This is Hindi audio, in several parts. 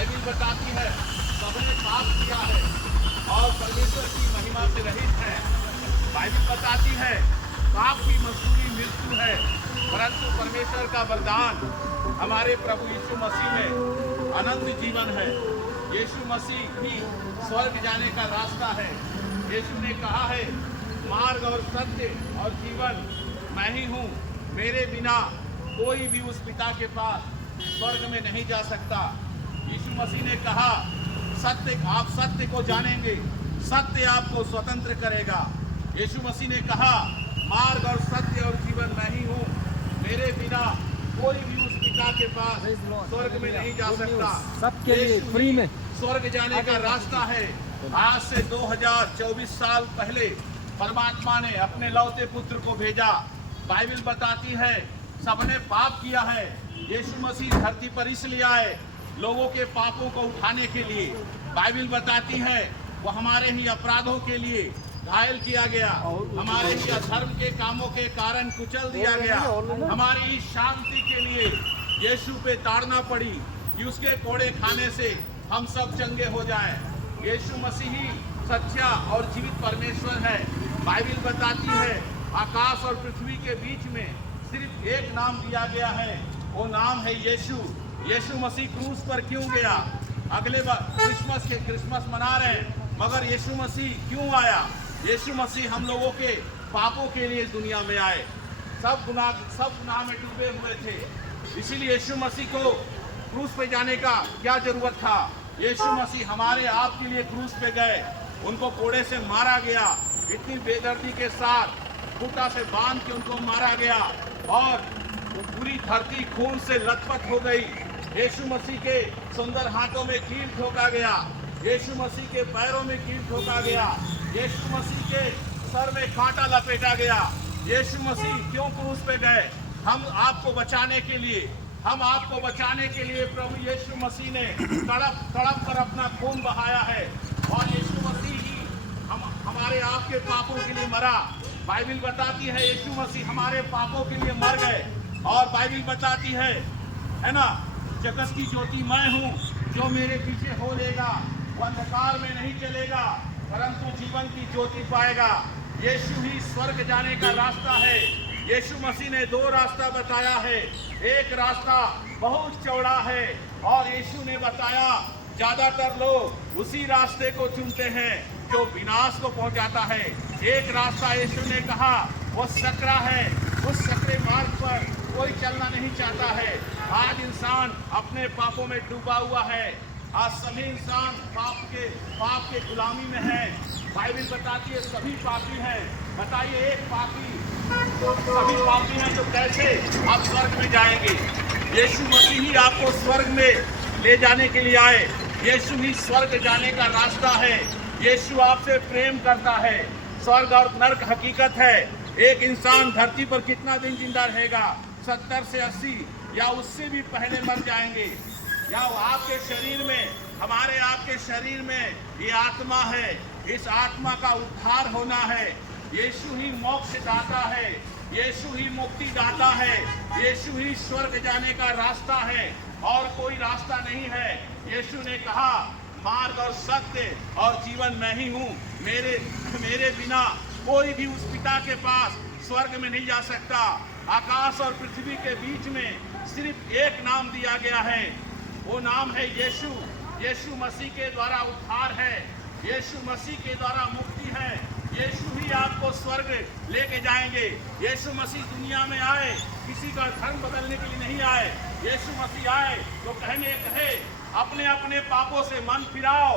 बाइबिल बताती है सबने पाप किया है और परमेश्वर की महिमा से रहित है। बाइबिल बताती है पाप की मजदूरी मृत्यु है, परंतु परमेश्वर का वरदान हमारे प्रभु यीशु मसीह में अनंत जीवन है। यीशु मसीह ही स्वर्ग जाने का रास्ता है। यीशु ने कहा है मार्ग और सत्य और जीवन मैं ही हूँ, मेरे बिना कोई भी उस पिता के पास स्वर्ग में नहीं जा सकता। यीशु मसीह ने कहा सत्य, आप सत्य को जानेंगे, सत्य आपको स्वतंत्र करेगा। यीशु मसीह ने कहा मार्ग और सत्य और जीवन मैं ही हूँ, मेरे बिना कोई भी उस पिता के पास स्वर्ग में नहीं जा सकता। सबके लिए फ्री में स्वर्ग जाने का रास्ता है। आज से 2024 साल पहले परमात्मा ने अपने लौते पुत्र को भेजा। बाइबिल बताती है सबने पाप किया है। यीशु मसीह धरती पर इसलिए आए लोगों के पापों को उठाने के लिए। बाइबिल बताती है वो हमारे ही अपराधों के लिए घायल किया गया, हमारे ही अधर्म के कामों के कारण कुचल दिया गया, हमारी ही शांति के लिए यीशु पे ताड़ना पड़ी कि उसके कोड़े खाने से हम सब चंगे हो जाएं। यीशु मसीह ही सच्चा और जीवित परमेश्वर है। बाइबिल बताती है आकाश और पृथ्वी के बीच में सिर्फ एक नाम दिया गया है, वो नाम है यीशु। यीशु मसीह क्रूस पर क्यों गया? अगले बार क्रिसमस मना रहे हैं, मगर यीशु मसीह क्यों आया? यीशु मसीह हम लोगों के पापों के लिए दुनिया में आए। सब गुनाह में डूबे हुए थे, इसीलिए यीशु मसीह को क्रूस पे जाने का क्या जरूरत था? यीशु मसीह हमारे आप के लिए क्रूस पे गए, उनको कोड़े से मारा गया, इतनी बेदर्दी के साथ खूंटा से बांध के उनको मारा गया और पूरी धरती खून से लथपथ हो गई। यीशु मसीह के सुंदर हाथों में कील ठोका गया, यीशु मसीह के पैरों में कील ठोका गया, यीशु मसीह के सर में कांटा लपेटा गया। यीशु मसीह क्यों क्रूस पे गए? हम आपको बचाने के लिए, हम आपको बचाने के लिए प्रभु यीशु मसीह ने तड़प तड़प कर अपना खून बहाया है और यीशु मसीह ही हमारे आपके पापों के लिए मरा। बाइबिल बताती है यीशु मसीह हमारे पापों के लिए मर गए और बाइबिल बताती है ना, जगत की ज्योति मैं हूँ, जो मेरे पीछे हो लेगा वो अंधकार में नहीं चलेगा परंतु जीवन की ज्योति पाएगा। यीशु ही स्वर्ग जाने का रास्ता है। यीशु मसीह ने दो रास्ता बताया है, एक रास्ता बहुत चौड़ा है और यीशु ने बताया ज्यादातर लोग उसी रास्ते को चुनते हैं जो विनाश को पहुंचाता है। एक रास्ता यीशु ने कहा वो सकरा है, उस सकरे मार्ग पर कोई चलना नहीं चाहता है। आज इंसान अपने पापों में डूबा हुआ है, आज सभी इंसान पाप के गुलामी में है। बाइबिल बताती है सभी पापी हैं। बताइए एक पापी, सभी पापी हैं तो कैसे आप स्वर्ग में जाएंगे? यीशु मसीह ही आपको स्वर्ग में ले जाने के लिए आए। यीशु ही स्वर्ग जाने का रास्ता है। यीशु आपसे प्रेम करता है। स्वर्ग और नर्क हकीकत है। एक इंसान धरती पर कितना दिन जिंदा रहेगा? 70 से 80 या उससे भी पहले मर जाएंगे। या आपके शरीर में, हमारे आपके शरीर में ये आत्मा है, इस आत्मा का उद्धार होना है। यीशु ही मोक्ष दाता है, यीशु ही मुक्ति दाता है, यीशु ही स्वर्ग जाने का रास्ता है और कोई रास्ता नहीं है। यीशु ने कहा मार्ग और सत्य और जीवन मैं ही हूँ, मेरे बिना कोई भी उस पिता के पास स्वर्ग में नहीं जा सकता। आकाश और पृथ्वी के बीच में सिर्फ एक नाम दिया गया है, वो नाम है यीशु। यीशु मसीह के द्वारा उद्धार है, यीशु मसीह के द्वारा मुक्ति है। यीशु ही आपको स्वर्ग लेके जाएंगे। यीशु मसीह दुनिया में आए किसी का धर्म बदलने के लिए नहीं आए। यीशु मसीह आए तो कहे अपने अपने पापों से मन फिराओ,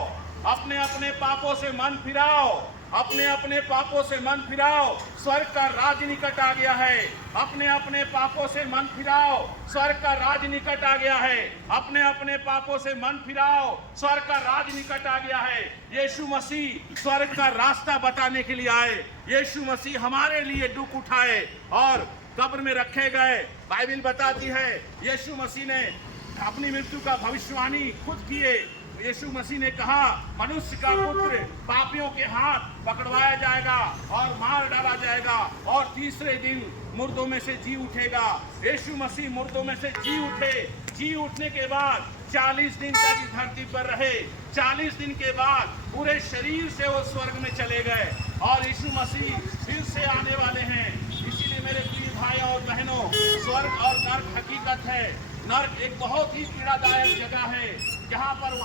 अपने अपने पापों से मन फिराओ, अपने अपने पापों से मन फिराओ, स्वर्ग का राज निकट आ गया है। अपने अपने पापों से मन फिराओ, स्वर्ग का राज निकट आ गया है। अपने अपने पापों से मन फिराओ, स्वर्ग का राज निकट आ गया है। यीशु मसीह स्वर्ग का रास्ता बताने के लिए आए। यीशु मसीह हमारे लिए दुख उठाए और कब्र में रखे गए। बाइबिल बताती है यीशु मसीह ने अपनी मृत्यु का भविष्यवाणी खुद किए। यीशु मसीह ने कहा मनुष्य का पुत्र पापियों के हाथ पकड़वाया जाएगा और मार डाला जाएगा और तीसरे दिन मुर्दों में से जी उठेगा। यीशु मसीह मुर्दों में से जी उठे। जी उठने के बाद 40 दिन तक इस धरती पर रहे। 40 दिन के बाद पूरे शरीर से वो स्वर्ग में चले गए और यीशु मसीह फिर से आने वाले हैं। इसीलिए मेरे प्रिय भाइयों और बहनों, स्वर्ग और नर्क हकीकत है। नर्क एक बहुत ही पीड़ादायक जगह है जहाँ पर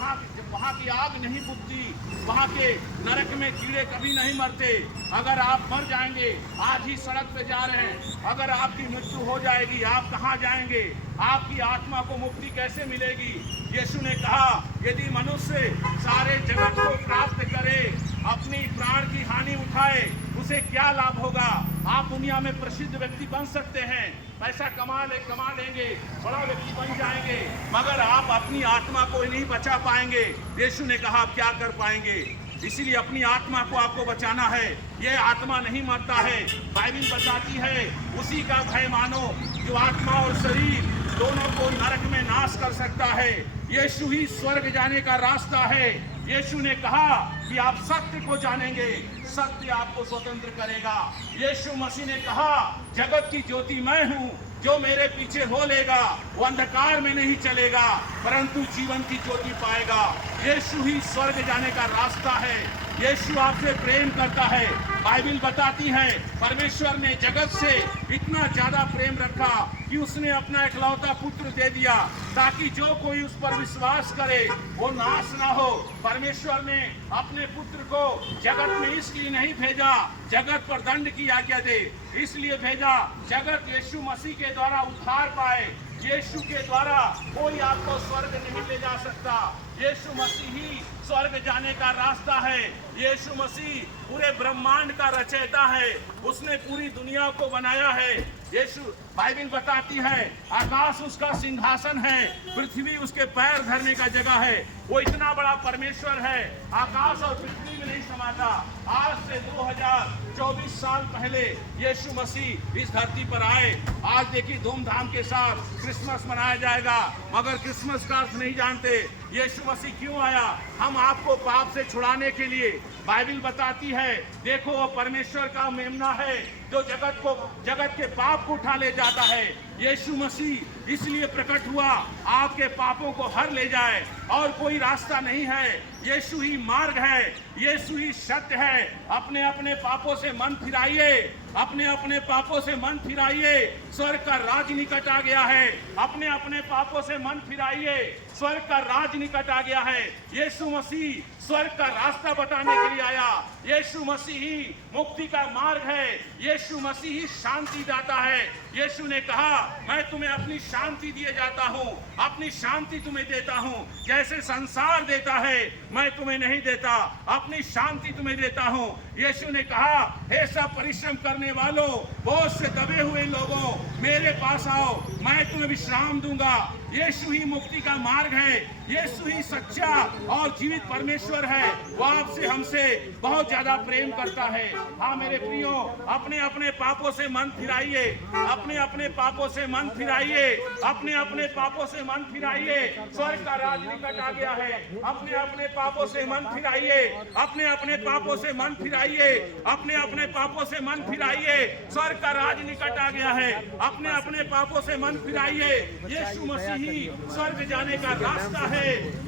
वहाँ की आग नहीं बुझती, वहाँ के नरक में कीड़े कभी नहीं मरते। अगर आप मर जाएंगे, आज ही सड़क पे जा रहे हैं, अगर आपकी मृत्यु हो जाएगी, आप कहाँ जाएंगे? आपकी आत्मा को मुक्ति कैसे मिलेगी? यीशु ने कहा, यदि मनुष्य सारे जगत को प्राप्त करे, अपनी प्राण की हानि उठाए, उसे क्या लाभ होगा? आप दुनिया में प्रसिद्ध व्यक्ति बन सकते हैं, पैसा कमा लेंगे, बड़ा व्यक्ति बन जाएंगे, मगर आप अपनी आत्मा को नहीं बचा पाएंगे। यीशु ने कहा, आप क्या कर पाएंगे? इसीलिए अपनी आत्मा को आपको बचाना है। यह आत्मा नहीं मरता है। बाइबिल बताती है, उसी का भय मानो जो आत्मा और शरीर दोनों को नरक में नाश कर सकता है। यीशु ही स्वर्ग जाने का रास्ता है। यीशु ने कहा कि आप सत्य को जानेंगे, सत्य आपको स्वतंत्र करेगा। यीशु मसीह ने कहा, जगत की ज्योति मैं हूँ, जो मेरे पीछे हो लेगा वो अंधकार में नहीं चलेगा परंतु जीवन की ज्योति पाएगा। यीशु ही स्वर्ग जाने का रास्ता है। यीशु आपसे प्रेम करता है। बाइबिल बताती है, परमेश्वर ने जगत से इतना ज्यादा प्रेम रखा कि उसने अपना इकलौता पुत्र दे दिया, ताकि जो कोई उस पर विश्वास करे वो नाश ना हो। परमेश्वर ने अपने पुत्र को जगत में इसलिए नहीं भेजा जगत पर दंड की आज्ञा दे, इसलिए भेजा जगत यीशु मसीह के द्वारा उद्धार पाए। यीशु के द्वारा कोई आपको स्वर्ग नहीं ले जा सकता। यीशु मसीह ही स्वर्ग जाने का रास्ता है। यीशु मसीह पूरे ब्रह्मांड का रचयिता है, उसने पूरी दुनिया को बनाया है। यीशु, बाइबिल बताती है, आकाश उसका सिंहासन है, पृथ्वी उसके पैर धरने का जगह है। वो इतना बड़ा परमेश्वर है, आकाश और पृथ्वी में नहीं समाता। आज से 2024 साल पहले यीशु मसीह इस धरती पर आए। आज देखिए धूमधाम के साथ क्रिसमस मनाया जाएगा, मगर क्रिसमस का अर्थ नहीं जानते। यीशु मसीह क्यों आया? हम आपको पाप से छुड़ाने के लिए। बाइबिल बताती है, देखो वो परमेश्वर का मेमना है जो जगत के पाप को उठा ले जाता है। यीशु मसीह इसलिए प्रकट हुआ, आपके पापों को हर ले जाए, और कोई रास्ता नहीं है। यीशु ही मार्ग है, यीशु ही सत्य है। अपने अपने पापों से मन फिराइए, अपने अपने पापों से मन फिराइए, स्वर्ग का राज निकट आ गया है। अपने अपने पापों से मन फिराइए, स्वर्ग का राज निकट आ गया है। यीशु मसीह स्वर्ग का रास्ता बताने के लिए आया। यीशु मसीह ही मुक्ति का मार्ग है। यीशु मसीह ही शांति दाता है। यीशु ने कहा, मैं तुम्हें अपनी शांति दिए जाता हूँ, अपनी शांति तुम्हें देता हूँ। जैसे संसार देता है मैं तुम्हें नहीं देता, अपनी शांति तुम्हें देता हूँ। यीशु ने कहा, हे सब परिश्रम करने वालों, बोझ से दबे हुए लोगों, मेरे पास आओ, मैं तुम्हें विश्राम दूंगा। यीशु ही मुक्ति का मार्ग है। यीशु ही सच्चा और जीवित परमेश्वर है। वो आपसे हमसे बहुत ज्यादा प्रेम करता है। हाँ मेरे प्रियो, अपने अपने पापों से मन फिराइए, अपने अपने पापों से मन फिराइए, अपने अपने पापों से मन फिराइए। स्वर्ग का राज निकट आ गया है। अपने अपने पापों से मन फिराइए, अपने अपने पापों से मन फिराइए, अपने अपने पापों से मन फिराइए। स्वर्ग का राज निकट आ गया है। अपने अपने पापों से मन फिराइए। यीशु मसीह ही स्वर्ग जाने का रास्ता है।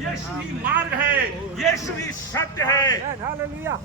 यीशु ही मार्ग है। यीशु ही सत्य है। हालेलुया।